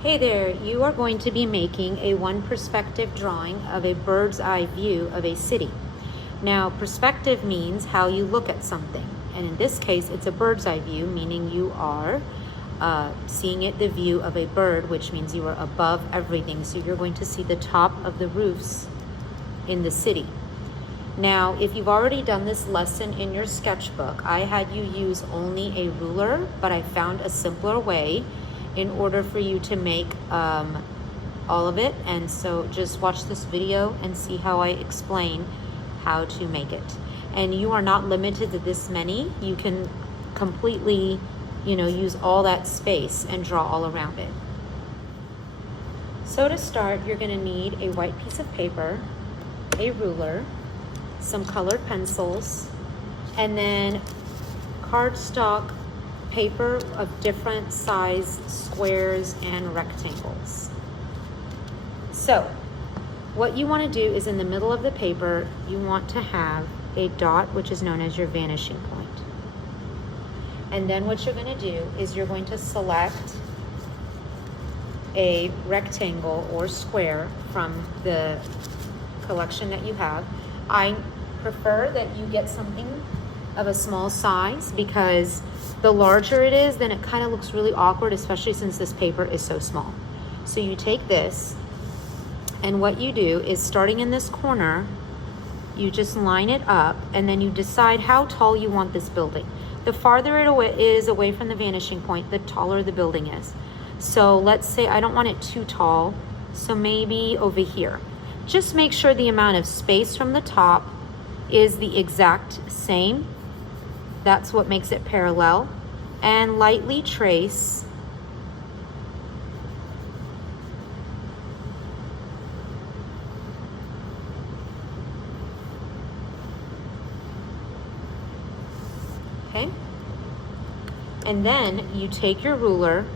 Hey there, you are going to be making a one perspective drawing of a bird's eye view of a city. Now, perspective means how you look at something. And in this case, it's a bird's eye view, meaning you are seeing it the view of a bird, which means you are above everything. So you're going to see the top of the roofs in the city. Now, if you've already done this lesson in your sketchbook, I had you use only a ruler, but I found a simpler way in order for you to make all of it. And so just watch this video and see how I explain how to make it. And you are not limited to this many. You can completely, use all that space and draw all around it. So to start, you're going to need a white piece of paper, a ruler, some colored pencils, and then cardstock paper of different size squares and rectangles. So what you want to do is in the middle of the paper, you want to have a dot, which is known as your vanishing point. And then what you're going to do is you're going to select a rectangle or square from the collection that you have. I prefer that you get something of a small size because the larger it is, then it kind of looks really awkward, especially since this paper is so small. So you take this, and what you do is starting in this corner, you just line it up, and then you decide how tall you want this building. The farther it is away from the vanishing point, the taller the building is. So let's say I don't want it too tall, so maybe over here. Just make sure the amount of space from the top is the exact same. That's what makes it parallel. And lightly trace okay? And then you take your ruler,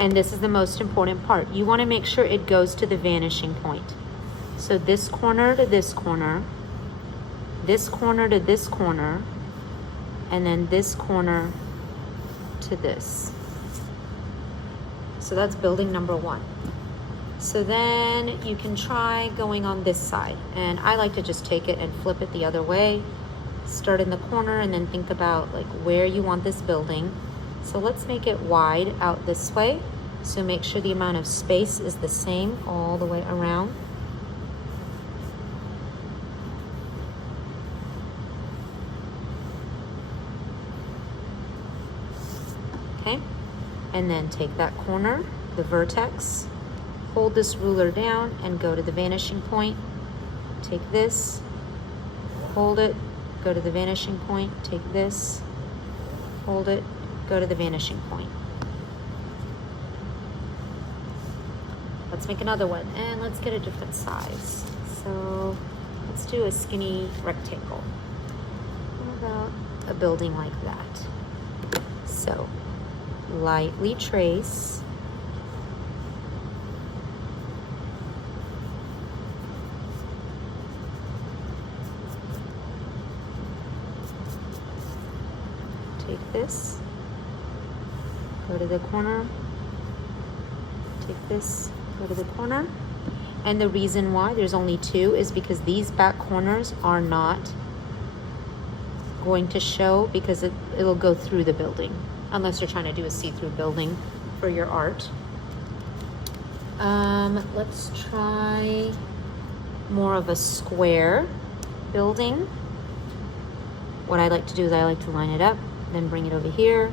and this is the most important part. You want to make sure it goes to the vanishing point. So this corner to this corner, this corner to this corner, and then this corner to this. So that's building number one. So then you can try going on this side. And I like to just take it and flip it the other way. Start in the corner and then think about like where you want this building. So let's make it wide out this way. So make sure the amount of space is the same all the way around. Okay, and then take that corner, the vertex, hold this ruler down and go to the vanishing point. Take this, hold it, go to the vanishing point, take this, hold it, go to the vanishing point. Let's make another one, and let's get a different size. So let's do a skinny rectangle. What about a building like that? So lightly trace, take this, go to the corner, take this, go to the corner. And the reason why there's only two is because these back corners are not going to show because it'll go through the building, unless you're trying to do a see-through building for your art. Let's try more of a square building. What I like to do is I like to line it up, then bring it over here.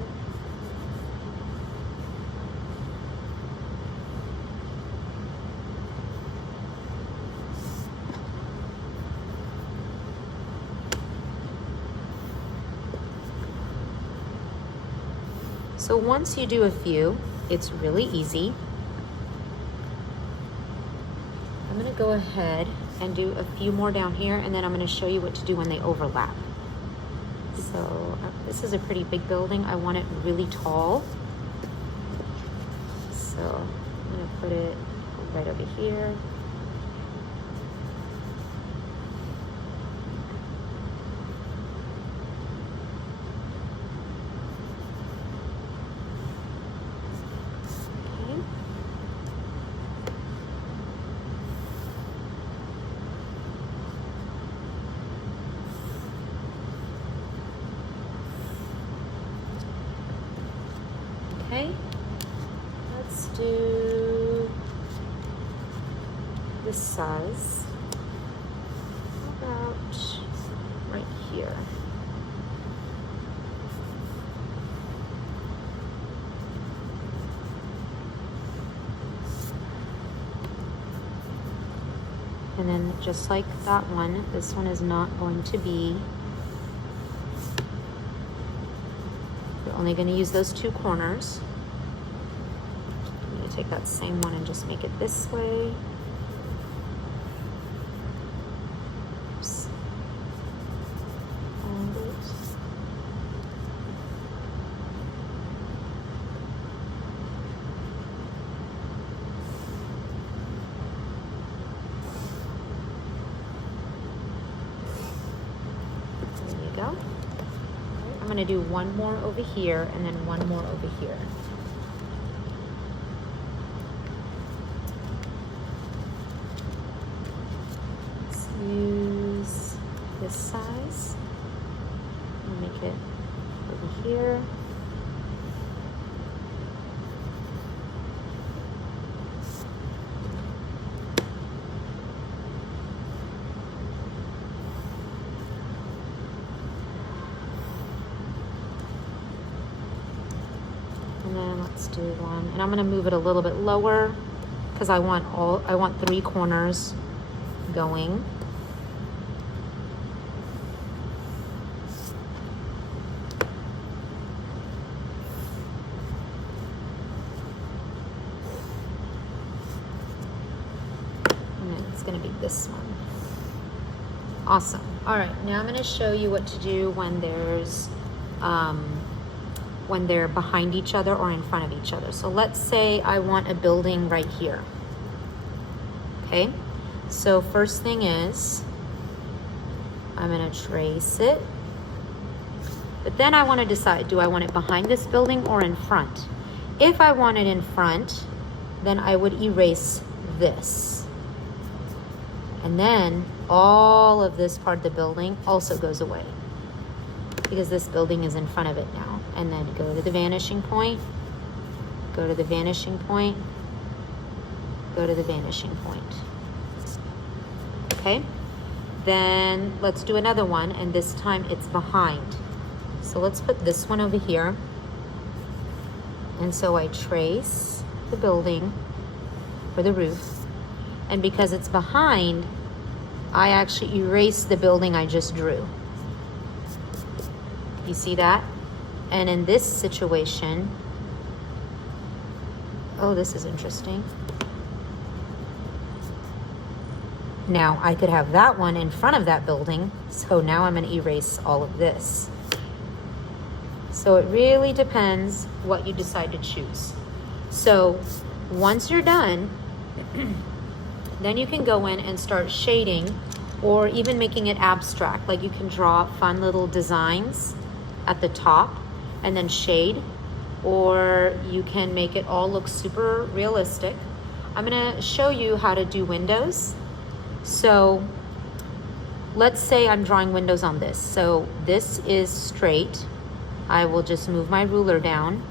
So once you do a few, it's really easy. I'm going to go ahead and do a few more down here, and then I'm going to show you what to do when they overlap. So this is a pretty big building. I want it really tall. So I'm going to put it right over here. Okay, let's do this size. How about right here? And then just like that one, this one is not going to be, we're only going to use those two corners. I'm going to take that same one and just make it this way. Oops. Fold it. I'm going to do one more over here and then one more over here. Let's use this size and make it over here. And then let's do one, and I'm going to move it a little bit lower because I want three corners going. And then it's going to be this one. Awesome. All right, now I'm going to show you what to do when they're behind each other or in front of each other. So let's say I want a building right here. Okay, so first thing is I'm going to trace it, but then I want to decide, do I want it behind this building or in front? If I want it in front, then I would erase this, and then all of this part of the building also goes away because this building is in front of it now. And then go to the vanishing point, go to the vanishing point, go to the vanishing point. Okay, then let's do another one, and this time it's behind. So let's put this one over here. And so I trace the building for the roof, and because it's behind, I actually erase the building I just drew. You see that? And in this situation, oh, this is interesting. Now I could have that one in front of that building. So now I'm going to erase all of this. So it really depends what you decide to choose. So once you're done, then you can go in and start shading or even making it abstract. Like you can draw fun little designs at the top and then shade, or you can make it all look super realistic. I'm gonna show you how to do windows. So let's say I'm drawing windows on this. So this is straight. I will just move my ruler down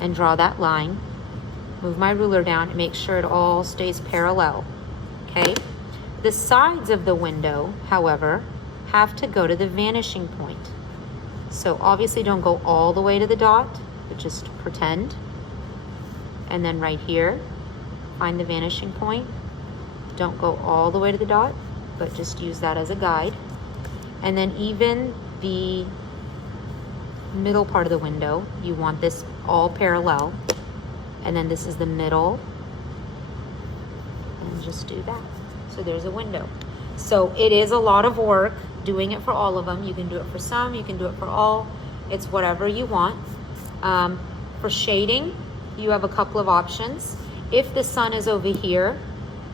and draw that line. Move my ruler down and make sure it all stays parallel, okay? The sides of the window, however, have to go to the vanishing point. So obviously don't go all the way to the dot, but just pretend. And then right here, find the vanishing point. Don't go all the way to the dot, but just use that as a guide. And then even the middle part of the window, you want this all parallel. And then this is the middle. And just do that. So there's a window. So it is a lot of work doing it for all of them. You can do it for some, you can do it for all. It's whatever you want. For shading, you have a couple of options. If the sun is over here,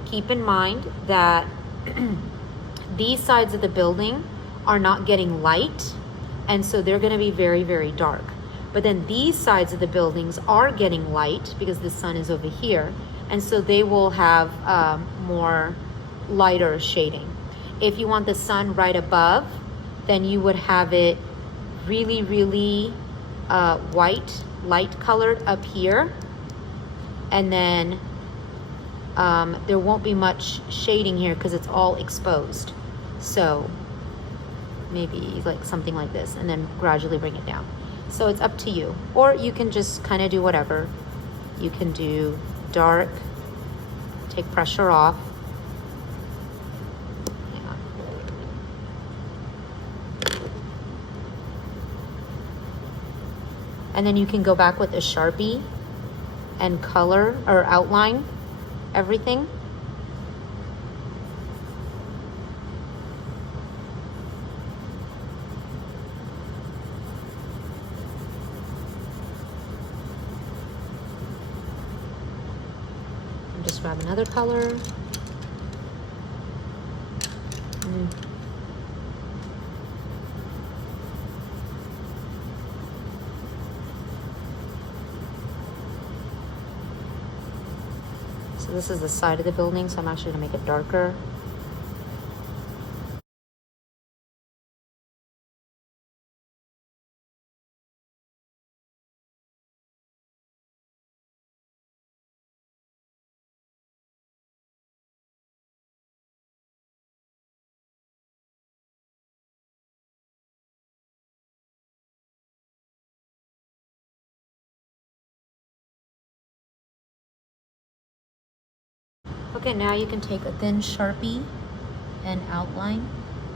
keep in mind that these sides of the building are not getting light, and so they're going to be very, very dark. But then these sides of the buildings are getting light because the sun is over here, and so they will have more lighter shading. If you want the sun right above, then you would have it really, really white light colored up here, and then there won't be much shading here because it's all exposed. So maybe like something like this, and then gradually bring it down. So it's up to you. Or you can just kind of do whatever. You can do dark, take pressure off. Yeah. And then you can go back with a Sharpie and color or outline everything. And just grab another color. So this is the side of the building, so I'm actually gonna make it darker. Okay, now you can take a thin Sharpie and outline.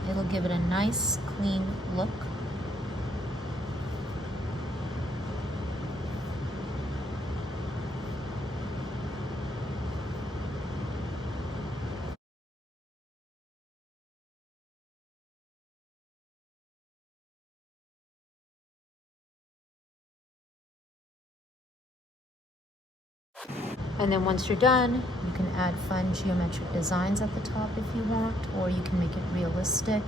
It'll give it a nice, clean look. And then once you're done, you can add fun geometric designs at the top if you want, or you can make it realistic.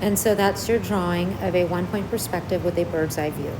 And so that's your drawing of a one-point perspective with a bird's eye view.